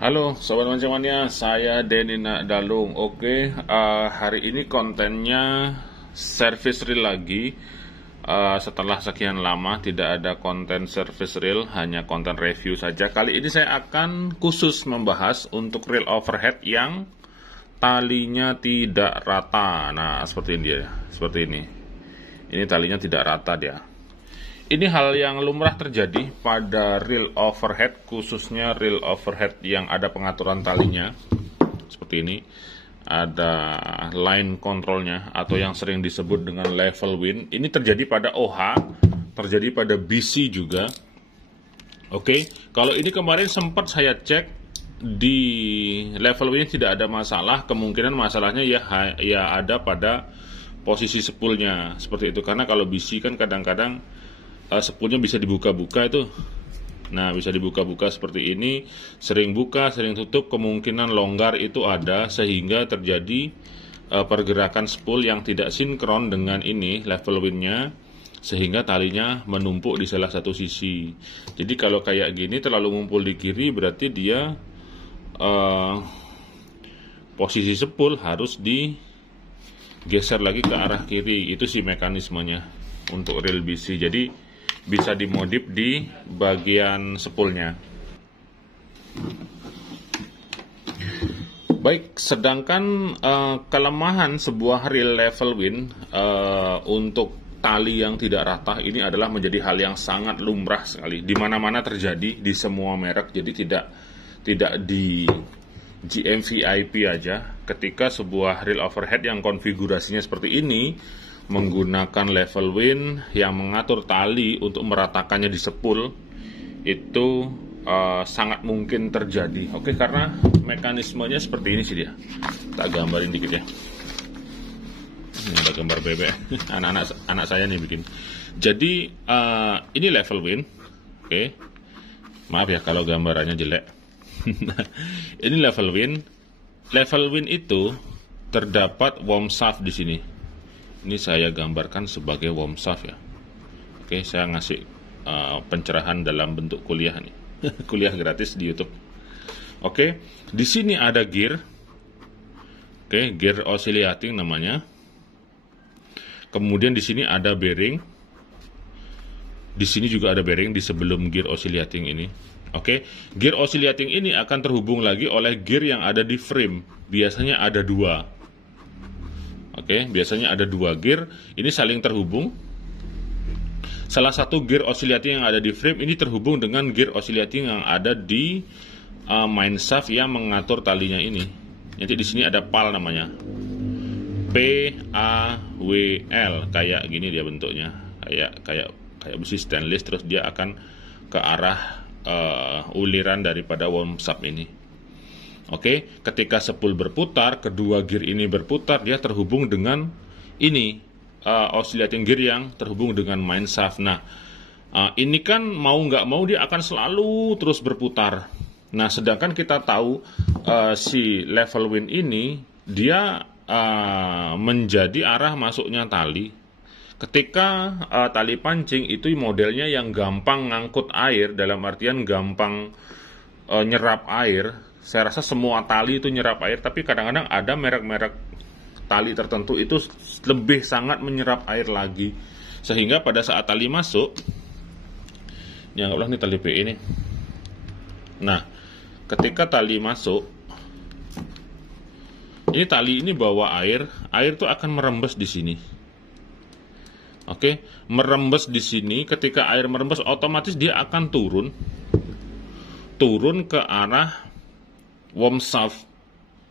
Halo Sobat Mancamannya, saya Denina Dalung. Oke, hari ini kontennya service reel lagi. Setelah sekian lama tidak ada konten service reel, hanya konten review saja. Kali ini saya akan khusus membahas untuk reel overhead yang talinya tidak rata. Nah, seperti ini dia, seperti ini. Ini talinya tidak rata dia. Ini hal yang lumrah terjadi pada reel overhead, khususnya reel overhead yang ada pengaturan talinya. Seperti ini, ada line controlnya atau yang sering disebut dengan level win. Ini terjadi pada OH, terjadi pada BC juga. Oke, kalau ini kemarin sempat saya cek di level win tidak ada masalah. Kemungkinan masalahnya ya ada pada posisi spoolnya seperti itu. Karena kalau BC kan kadang-kadang spoolnya bisa dibuka-buka itu. Nah, bisa dibuka-buka seperti ini, sering buka, sering tutup, kemungkinan longgar itu ada sehingga terjadi pergerakan spool yang tidak sinkron dengan ini level win-nya, sehingga talinya menumpuk di salah satu sisi. Jadi kalau kayak gini terlalu ngumpul di kiri, berarti dia posisi spool harus digeser lagi ke arah kiri. Itu sih mekanismenya untuk reel BC. Jadi bisa dimodif di bagian spoolnya. Baik, sedangkan kelemahan sebuah reel level win untuk tali yang tidak rata ini adalah menjadi hal yang sangat lumrah sekali. Di mana-mana terjadi di semua merek. Jadi tidak di GM VIP aja. Ketika sebuah reel overhead yang konfigurasinya seperti ini menggunakan level win yang mengatur tali untuk meratakannya di spool, itu sangat mungkin terjadi. Oke, karena mekanismenya seperti ini sih dia. Tak gambarin dikit ya. Ini ada gambar bebek. anak saya nih bikin. Jadi ini level win. Oke, maaf ya kalau gambarannya jelek. Ini level win. Level win itu terdapat worm shaft di sini. Ini saya gambarkan sebagai worm shaft ya. Oke, saya ngasih pencerahan dalam bentuk kuliah nih. Kuliah gratis di YouTube. Oke, di sini ada gear. Oke, gear oscillating namanya. Kemudian di sini ada bearing. Di sini juga ada bearing di sebelum gear oscillating ini. Oke, gear oscillating ini akan terhubung lagi oleh gear yang ada di frame. Biasanya ada dua. Oke, biasanya ada dua gear, ini saling terhubung. Salah satu gear oscillating yang ada di frame ini terhubung dengan gear oscillating yang ada di main shaft yang mengatur talinya ini. Nanti di sini ada PAL namanya, PAWL, kayak gini dia bentuknya, kayak besi stainless. Terus dia akan ke arah uliran daripada worm shaft ini. Oke, ketika spool berputar, kedua gear ini berputar, dia terhubung dengan ini oscillating gear yang terhubung dengan main shaft. Nah, ini kan mau nggak mau dia akan selalu terus berputar. Nah, sedangkan kita tahu si level win ini dia menjadi arah masuknya tali. Ketika tali pancing itu modelnya yang gampang ngangkut air, dalam artian gampang nyerap air. Saya rasa semua tali itu nyerap air, tapi kadang-kadang ada merek-merek tali tertentu itu lebih sangat menyerap air lagi. Sehingga pada saat tali masuk, ya anggaplah ini tali PE ini. Nah, ketika tali masuk, ini tali ini bawa air itu akan merembes di sini. Oke, merembes di sini. Ketika air merembes, otomatis dia akan turun ke arah worm shaft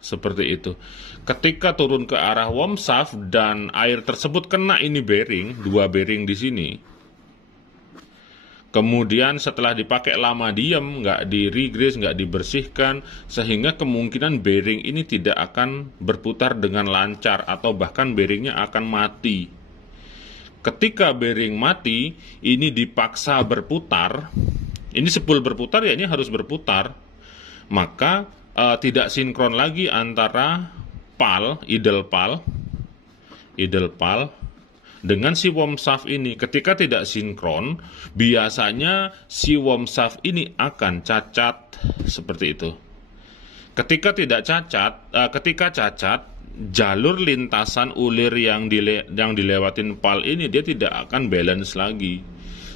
seperti itu. Ketika turun ke arah worm shaft dan air tersebut kena ini bearing, dua bearing di sini. Kemudian setelah dipakai lama diam, nggak di regrease, nggak dibersihkan, sehingga kemungkinan bearing ini tidak akan berputar dengan lancar atau bahkan bearingnya akan mati. Ketika bearing mati, ini dipaksa berputar. Ini spool berputar ya, ini harus berputar. Maka tidak sinkron lagi antara PAL, idle PAL dengan si worm shaft ini. Ketika tidak sinkron, biasanya si worm shaft ini akan cacat seperti itu. Ketika cacat, jalur lintasan ulir yang dilewatin pal ini dia tidak akan balance lagi,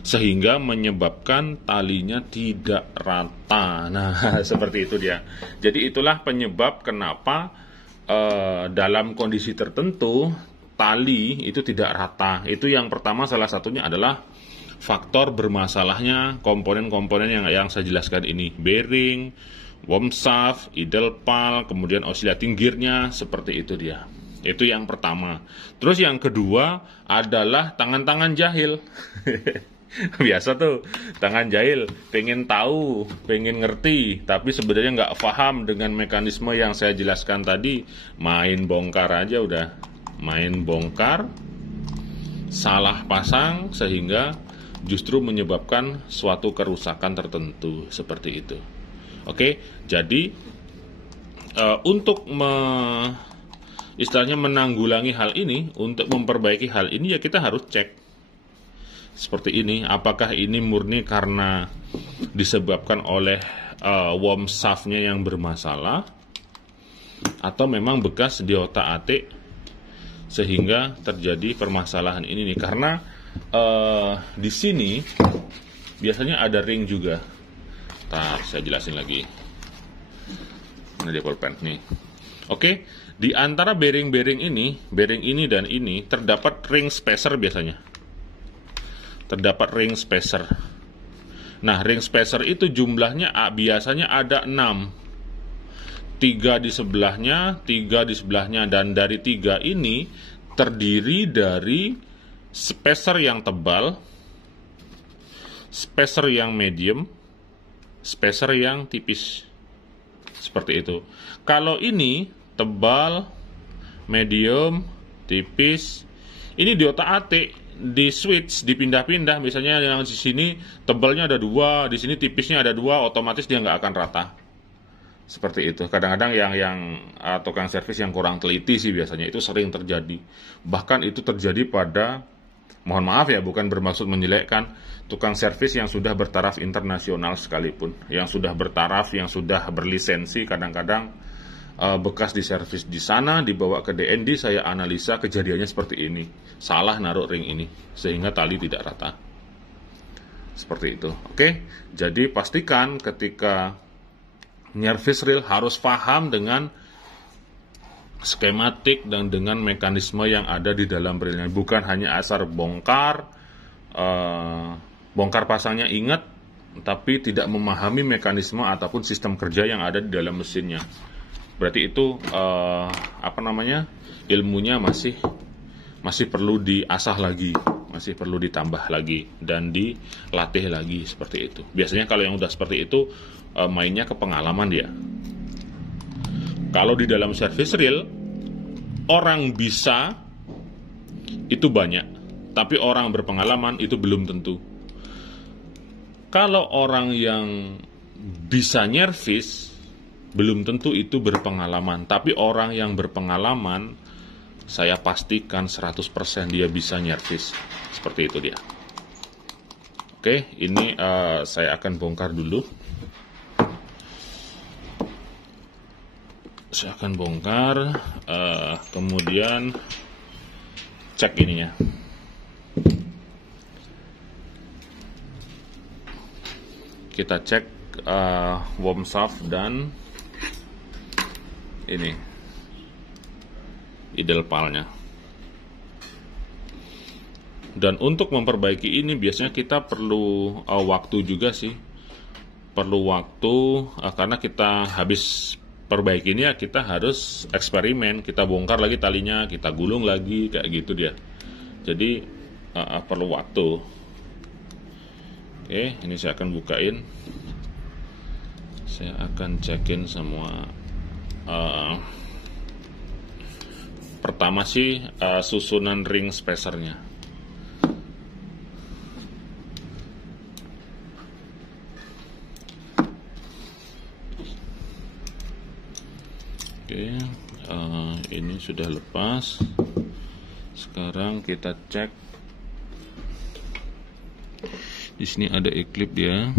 sehingga menyebabkan talinya tidak rata. Nah, seperti itu dia. Jadi itulah penyebab kenapa dalam kondisi tertentu tali itu tidak rata. Itu yang pertama, salah satunya adalah faktor bermasalahnya komponen-komponen yang saya jelaskan ini, bearing, worm shaft, idle pal, kemudian oscillating gear-nya, seperti itu dia. Itu yang pertama. Terus yang kedua adalah tangan-tangan jahil. Biasa tuh, tangan jahil, pengen tahu, pengen ngerti, tapi sebenarnya nggak paham dengan mekanisme yang saya jelaskan tadi. Main bongkar aja udah. Main bongkar, salah pasang, sehingga justru menyebabkan suatu kerusakan tertentu, seperti itu. Oke, jadi untuk istilahnya menanggulangi hal ini, untuk memperbaiki hal ini ya kita harus cek seperti ini. Apakah ini murni karena disebabkan oleh worm shaft-nya yang bermasalah, atau memang bekas di otak-atik sehingga terjadi permasalahan ini nih. Karena di sini biasanya ada ring juga. Ntar saya jelasin lagi. Ini dia pulpen nih. Oke, di antara bearing-bearing ini dan ini terdapat ring spacer biasanya. Terdapat ring spacer. Nah, ring spacer itu jumlahnya biasanya ada 6. 3 di sebelahnya, 3 di sebelahnya, dan dari 3 ini terdiri dari spacer yang tebal, spacer yang medium, spacer yang tipis. Seperti itu. Kalau ini tebal, medium, tipis, ini di otak-atik, di switch, dipindah-pindah. Misalnya yang di sini tebalnya ada 2, di sini tipisnya ada 2, otomatis dia nggak akan rata. Seperti itu. Kadang-kadang yang tukang servis yang kurang teliti sih biasanya itu sering terjadi. Bahkan itu terjadi pada, mohon maaf ya, bukan bermaksud menjelekkan, tukang servis yang sudah bertaraf internasional sekalipun, yang sudah bertaraf, yang sudah berlisensi, kadang-kadang bekas diservis di sana, dibawa ke DND, saya analisa kejadiannya seperti ini. Salah naruh ring ini, sehingga tali tidak rata. Seperti itu. Oke, jadi pastikan ketika nyervis reel harus paham dengan skematik dan dengan mekanisme yang ada di dalam reelnya. Bukan hanya asal bongkar pasangnya ingat, tapi tidak memahami mekanisme ataupun sistem kerja yang ada di dalam mesinnya. Berarti itu ilmunya masih perlu diasah lagi, masih perlu ditambah lagi dan dilatih lagi, seperti itu. Biasanya kalau yang udah seperti itu mainnya ke pengalaman dia. Kalau di dalam service reel orang bisa itu banyak, tapi orang berpengalaman itu belum tentu. Kalau orang yang bisa nyervis belum tentu itu berpengalaman, tapi orang yang berpengalaman saya pastikan 100% dia bisa nyervis. Seperti itu dia. Oke, ini saya akan bongkar dulu. Saya akan bongkar, kemudian cek ininya. Kita cek worm shaft dan ini idle palnya. Dan untuk memperbaiki ini biasanya kita perlu waktu juga sih. Perlu waktu karena kita habis perbaiki ini ya kita harus eksperimen, kita bongkar lagi talinya, kita gulung lagi, kayak gitu dia. Jadi perlu waktu. Oke, ini saya akan bukain. Saya akan cekin semua. Pertama sih susunan ring spacernya. Oke, ini sudah lepas. Sekarang kita cek. Di sini ada e-clip dia.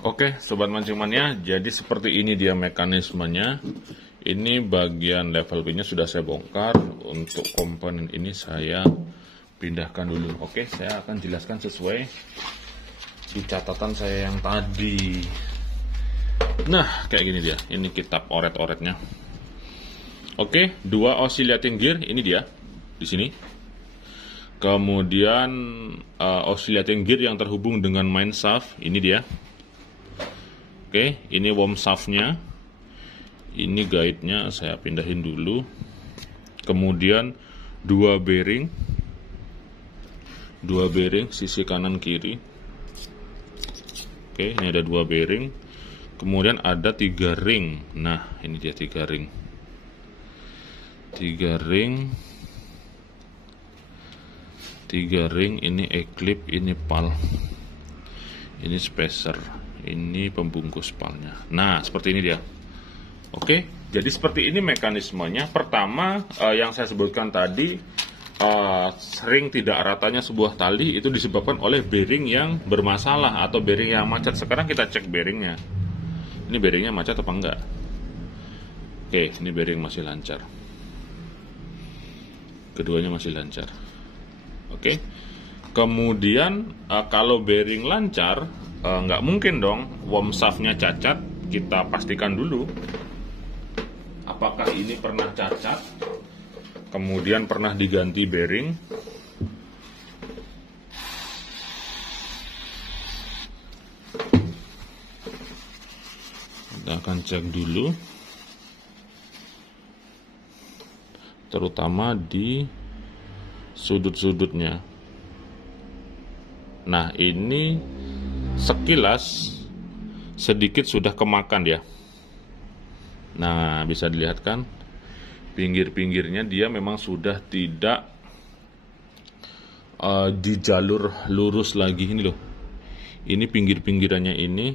Oke, Sobat Mancing Mania, jadi seperti ini dia mekanismenya. Ini bagian level B-nya sudah saya bongkar. Untuk komponen ini saya pindahkan dulu. Oke, saya akan jelaskan sesuai di catatan saya yang tadi. Nah, kayak gini dia. Ini kitab oret-oretnya. Oke, 2 oscillating gear, ini dia di sini. Kemudian oscillating gear yang terhubung dengan main shaft, ini dia. Oke, ini worm shaft-nya. Ini guide-nya saya pindahin dulu. Kemudian 2 bearing. 2 bearing sisi kanan kiri. Oke, ini ada 2 bearing. Kemudian ada 3 ring. Nah, ini dia 3 ring. 3 ring. 3 ring, ini eklip, ini pal. Ini spacer, ini pembungkus palnya. Nah, seperti ini dia. Oke, jadi seperti ini mekanismenya. Pertama, yang saya sebutkan tadi, ring tidak ratanya sebuah tali itu disebabkan oleh bearing yang bermasalah atau bearing yang macet. Sekarang kita cek bearingnya. Ini bearingnya macet apa enggak? Oke, ini bearing masih lancar. Keduanya masih lancar. Oke. Kemudian kalau bearing lancar, nggak mungkin dong worm shaft-nya cacat. Kita pastikan dulu apakah ini pernah cacat, kemudian pernah diganti bearing. Kita akan cek dulu, terutama di sudut-sudutnya. Nah, ini sekilas sedikit sudah kemakan ya. Nah, bisa dilihat kan, pinggir-pinggirnya dia memang sudah tidak di jalur lurus lagi. Ini loh, ini pinggir-pinggirannya ini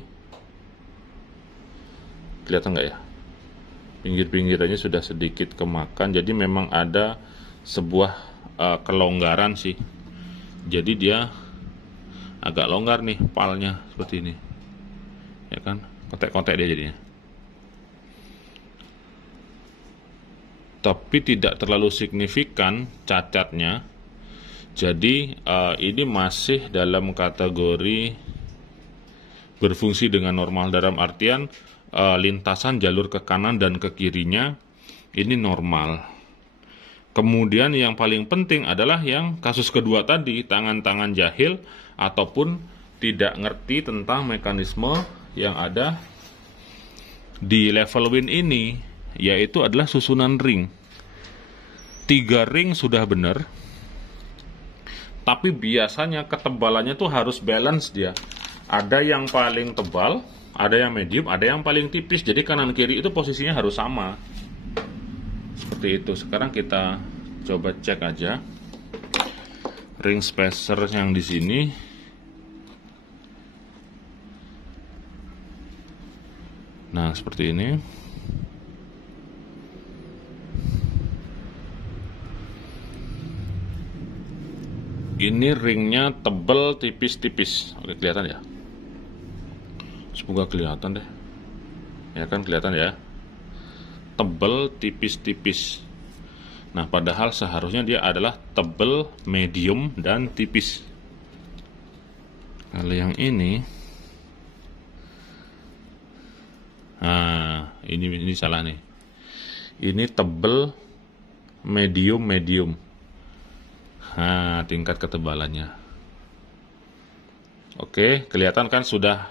kelihatan nggak ya? Pinggir-pinggirannya sudah sedikit kemakan, jadi memang ada sebuah kelonggaran sih. Jadi dia agak longgar nih palnya seperti ini, ya kan, kontek-kontek dia jadinya. Tapi tidak terlalu signifikan cacatnya. Jadi ini masih dalam kategori berfungsi dengan normal, dalam artian lintasan jalur ke kanan dan ke kirinya ini normal. Kemudian yang paling penting adalah yang kasus kedua tadi, tangan-tangan jahil ataupun tidak ngerti tentang mekanisme yang ada di level win ini, yaitu adalah susunan ring. 3 ring sudah benar, tapi biasanya ketebalannya tuh harus balance dia. Ada yang paling tebal, ada yang medium, ada yang paling tipis. Jadi kanan kiri itu posisinya harus sama. Seperti itu. Sekarang kita coba cek aja ring spacer yang di sini. Nah, seperti ini. Ini ringnya tebal tipis-tipis. Oke, kelihatan ya? Semoga kelihatan deh. Ya kan, kelihatan ya? Tebal tipis-tipis. Nah, padahal seharusnya dia adalah tebal, medium, dan tipis. Kalau yang ini, nah, ini salah nih. Ini tebal, medium. Nah, tingkat ketebalannya. Oke, kelihatan kan, sudah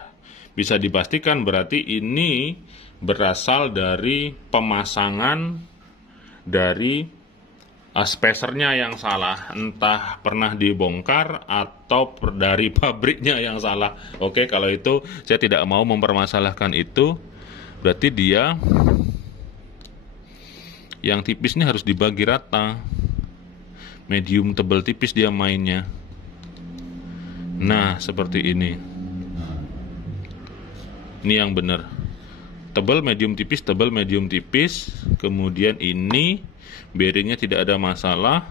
bisa dipastikan berarti ini berasal dari pemasangan dari spacernya yang salah, entah pernah dibongkar atau dari pabriknya yang salah. Oke, kalau itu saya tidak mau mempermasalahkan itu. Berarti dia yang tipis ini harus dibagi rata. Medium, tebal, tipis dia mainnya. Nah, seperti ini. Ini yang benar. Tebal, medium, tipis, tebal, medium, tipis. Kemudian ini bearingnya tidak ada masalah.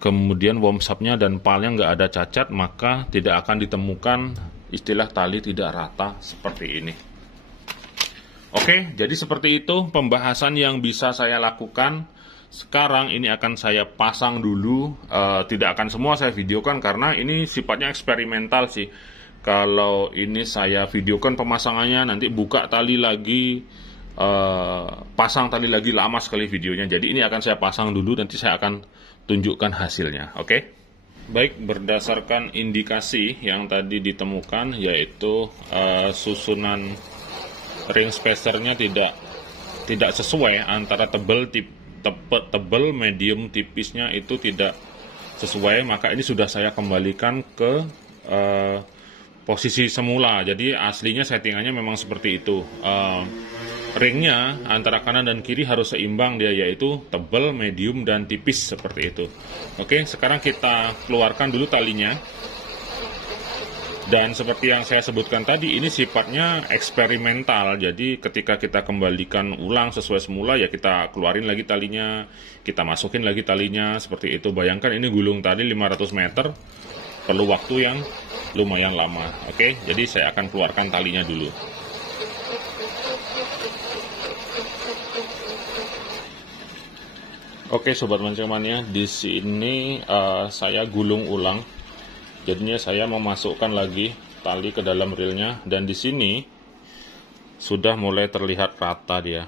Kemudian worm shaft-nya dan palnya nggak ada cacat, maka tidak akan ditemukan istilah tali tidak rata seperti ini. Oke, jadi seperti itu pembahasan yang bisa saya lakukan. Sekarang ini akan saya pasang dulu, tidak akan semua saya videokan karena ini sifatnya eksperimental sih. Kalau ini saya videokan pemasangannya, nanti buka tali lagi, pasang tali lagi, lama sekali videonya. Jadi ini akan saya pasang dulu, nanti saya akan tunjukkan hasilnya. Oke? Baik, berdasarkan indikasi yang tadi ditemukan, yaitu susunan ring spacernya tidak sesuai antara tebal, medium, tipisnya itu tidak sesuai, maka ini sudah saya kembalikan ke posisi semula. Jadi aslinya settingannya memang seperti itu. Ringnya antara kanan dan kiri harus seimbang dia, yaitu tebal, medium, dan tipis seperti itu. Oke, sekarang kita keluarkan dulu talinya. Dan seperti yang saya sebutkan tadi, ini sifatnya eksperimental. Jadi ketika kita kembalikan ulang sesuai semula, ya kita keluarin lagi talinya, kita masukin lagi talinya, seperti itu. Bayangkan ini gulung tali 500 meter, perlu waktu yang lumayan lama. Oke, jadi saya akan keluarkan talinya dulu. Oke, sobat mancing-mania, di sini saya gulung ulang. Jadinya saya memasukkan lagi tali ke dalam reelnya, dan di sini sudah mulai terlihat rata dia.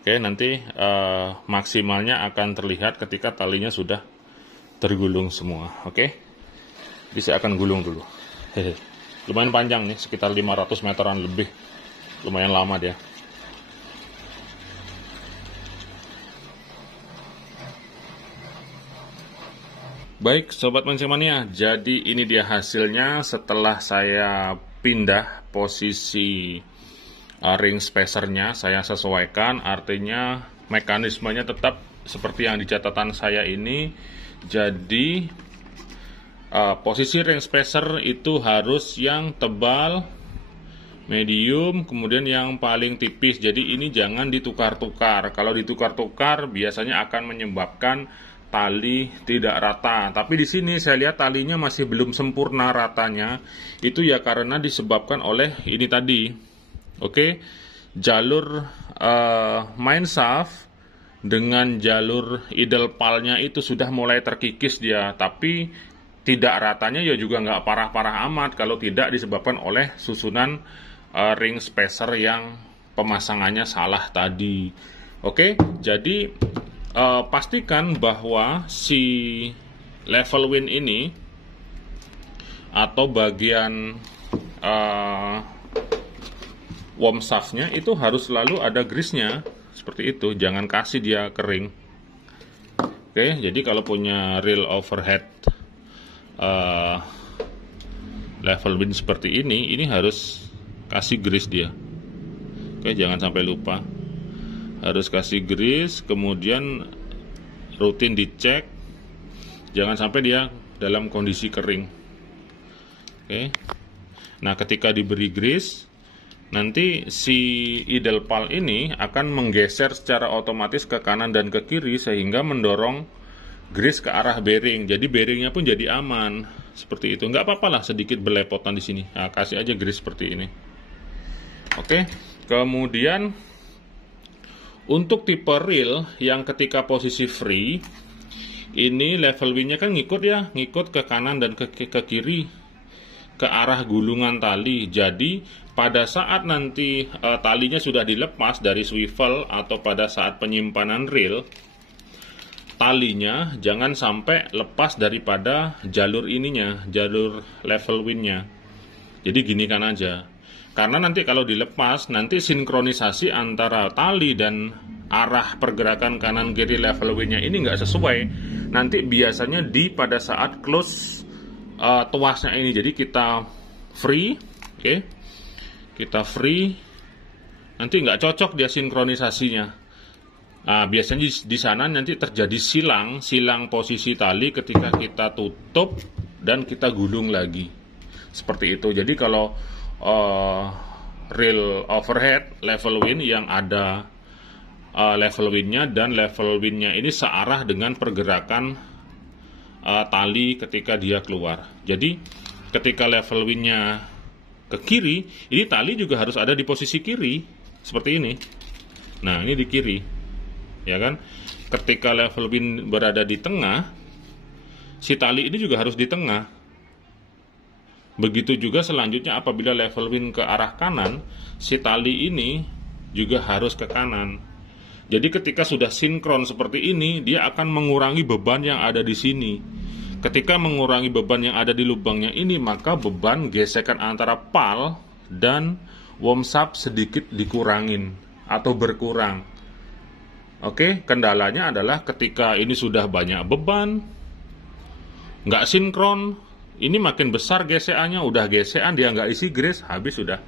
Oke, nanti maksimalnya akan terlihat ketika talinya sudah tergulung semua. Oke, jadi saya akan gulung dulu. Lumayan panjang nih, sekitar 500 meteran lebih, lumayan lama dia. Baik, sobat mancing-mania, jadi ini dia hasilnya setelah saya pindah posisi ring spacernya, saya sesuaikan, artinya mekanismenya tetap seperti yang di catatan saya ini. Jadi posisi ring spacer itu harus yang tebal, medium, kemudian yang paling tipis. Jadi ini jangan ditukar-tukar. Kalau ditukar-tukar biasanya akan menyebabkan tali tidak rata. Tapi di sini saya lihat talinya masih belum sempurna ratanya. Itu ya karena disebabkan oleh ini tadi. Oke, jalur main shaft dengan jalur idle pal-nya itu sudah mulai terkikis dia. Tapi tidak ratanya ya juga nggak parah-parah amat kalau tidak disebabkan oleh susunan ring spacer yang pemasangannya salah tadi. Oke, jadi pastikan bahwa si level win ini atau bagian worm shaftnya itu harus selalu ada grease-nya seperti itu, jangan kasih dia kering. Oke, jadi kalau punya reel overhead level win seperti ini harus kasih grease dia. Oke, jangan sampai lupa. Harus kasih grease, kemudian rutin dicek, jangan sampai dia dalam kondisi kering. Oke. Nah, ketika diberi grease, nanti si idle pal ini akan menggeser secara otomatis ke kanan dan ke kiri sehingga mendorong grease ke arah bearing. Jadi bearingnya pun jadi aman. Seperti itu. Nggak apa-apa lah sedikit belepotan di sini. Nah, kasih aja grease seperti ini. Oke. Kemudian untuk tipe reel yang ketika posisi free, ini level win-nya kan ngikut ke kanan dan ke kiri, ke arah gulungan tali. Jadi pada saat nanti talinya sudah dilepas dari swivel atau pada saat penyimpanan reel, talinya jangan sampai lepas daripada jalur ininya, jalur level win-nya. Jadi gini kan aja. Karena nanti kalau dilepas, nanti sinkronisasi antara tali dan arah pergerakan kanan kiri level win-nya ini nggak sesuai. Nanti biasanya pada saat close tuasnya ini. Jadi kita free, oke? Kita free, nanti nggak cocok dia sinkronisasinya. Nah, biasanya di sana nanti terjadi silang posisi tali ketika kita tutup dan kita gulung lagi. Seperti itu. Jadi kalau reel overhead level win yang ada level win-nya dan level win-nya ini searah dengan pergerakan tali ketika dia keluar. Jadi ketika level win-nya ke kiri, ini tali juga harus ada di posisi kiri, seperti ini. Nah, ini di kiri, ya kan? Ketika level win berada di tengah, si tali ini juga harus di tengah. Begitu juga selanjutnya apabila level win ke arah kanan, si tali ini juga harus ke kanan. Jadi ketika sudah sinkron seperti ini, dia akan mengurangi beban yang ada di sini. Ketika mengurangi beban yang ada di lubangnya ini, maka beban gesekan antara pal dan worm shaft sedikit dikurangin atau berkurang. Oke, kendalanya adalah ketika ini sudah banyak beban, nggak sinkron, ini makin besar gesekannya, udah gesekan dia nggak isi grease, habis sudah.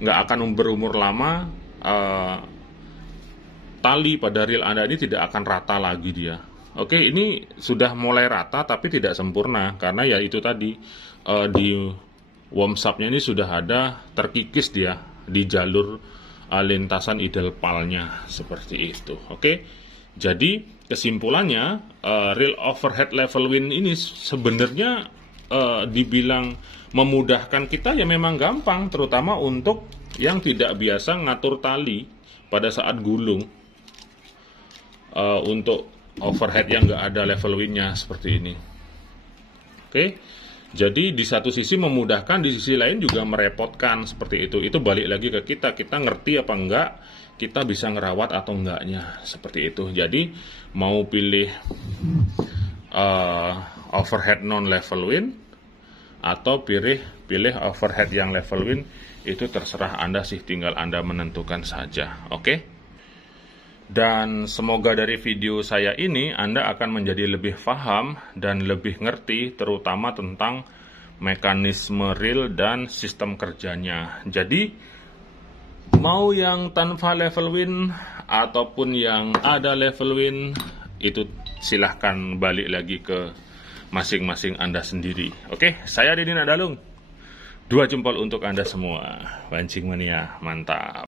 Nggak akan berumur lama, tali pada reel Anda ini tidak akan rata lagi dia. Oke, ini sudah mulai rata tapi tidak sempurna karena ya itu tadi di worm shaft-nya ini sudah ada terkikis dia di jalur lintasan idle palnya seperti itu. Oke, jadi kesimpulannya reel overhead level win ini sebenarnya dibilang memudahkan kita ya memang gampang, terutama untuk yang tidak biasa ngatur tali pada saat gulung. Untuk overhead yang nggak ada level win-nya seperti ini. Oke, jadi di satu sisi memudahkan, di sisi lain juga merepotkan seperti itu. Itu balik lagi ke kita ngerti apa enggak, kita bisa ngerawat atau enggaknya seperti itu. Jadi mau pilih overhead non level win atau pilih overhead yang level win, itu terserah Anda sih, tinggal Anda menentukan saja. Oke. Dan semoga dari video saya ini Anda akan menjadi lebih paham dan lebih ngerti terutama tentang mekanisme reel dan sistem kerjanya. Jadi mau yang tanpa level win ataupun yang ada level win, itu silahkan balik lagi ke masing-masing Anda sendiri. Oke, saya Deddy Nadalung. 2 jempol untuk Anda semua. Pancing mania, mantap.